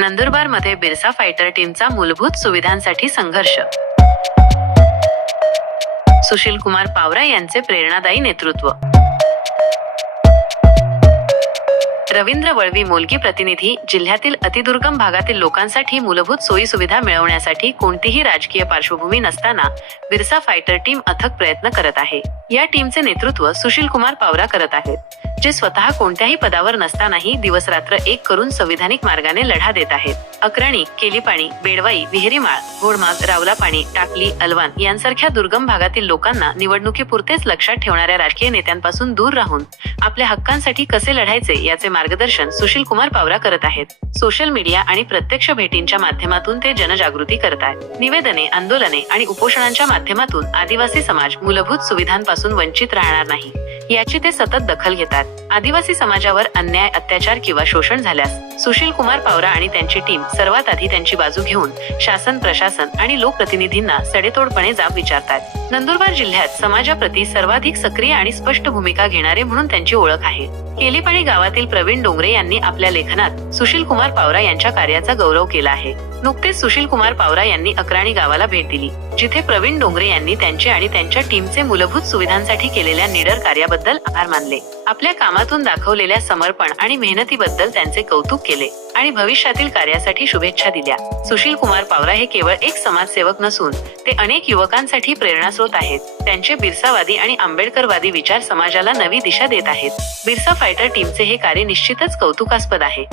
नंदुरबारमध्ये बिरसा फायटर टीमचा मूलभूत सुविधांसाठी संघर्ष. सुशील कुमार पावरा यांचे प्रेरणादायी नेतृत्व. रवींद्र वळवी मोलगी प्रतिनिधी जिल्ह्यातील अतिदुर्गम भागातील लोकांसाठी मूलभूत सोयी सुविधा मिळवण्यासाठी कोणतीही राजकीय पार्श्वभूमी नसताना बिरसा फायटर टीम अथक प्रयत्न करत आहे. या टीमचे नेतृत्व सुशील कुमार पावरा करत आहेत. जे स्वतः कोणत्याही पदावर नसतानाही दिवस रात्र एक करून संविधानिक मार्गाने लढा देत आहेत. अक्राणी केलीपाणी बेडवाई विहिरीमाळ घोडमाग रावलापाणी टाकली अलवान यांसारख्या दुर्गम भागातील लोकांना निवडणुकीपुरतेच लक्षात ठेवणाऱ्या राजकीय नेत्यांपासून दूर राहून आपल्या हक्कांसाठी कसे लढायचे याचे मार्गदर्शन सुशील कुमार पावरा करत आहेत. सोशल मीडिया आणि प्रत्यक्ष भेटींच्या माध्यमातून ते जनजागृती करतात निवेदने आंदोलने आणि उपोषणांच्या माध्यमातून आदिवासी समाज मूलभूत सुविधांपासून वंचित राहणार नाही. याची ते सतत दखल घेतात. आदिवासी समाजावर अन्याय अत्याचार किंवा शोषण झाल्यास सुशील कुमार पावरा आणि त्यांची टीम सर्वात आधी त्यांची बाजू घेऊन शासन प्रशासन आणि लोकप्रतिनिधींना सडेतोडपणे जाब विचारतात. नंदुरबार जिल्ह्यात समाजाप्रती सर्वाधिक सक्रिय आणि स्पष्ट भूमिका घेणारे म्हणून त्यांची ओळख आहे. केलीपाणी गावातील प्रवीण डोंगरे यांनी आपल्या लेखनात सुशील कुमार पावरा यांच्या कार्याचा गौरव केला आहे. नुकतेच सुशील कुमार पावरा यांनी अक्राणी गावाला भेट दिली जिथे प्रवीण डोंगरे यांनी त्यांचे आणि त्यांच्या टीमचे मूलभूत सुविधांसाठी केलेल्या निडर कार्याबद्दल आभार मानले. आपल्या कामातून दाखवलेल्या समर्पण आणि मेहनतीबद्दल त्यांचे कौतुक केले आणि भविष्यातील कार्यासाठी शुभेच्छा दिल्या. सुशील कुमार पावरा हे केवळ एक समाजसेवक नसून ते अनेक युवकांसाठी प्रेरणास्रोत आहेत. त्यांचे बिरसावादी आणि आंबेडकरवादी विचार समाजाला नवी दिशा देत आहेत. बिरसा फायटर टीमचे हे कार्य निश्चितच कौतुकास्पद आहे.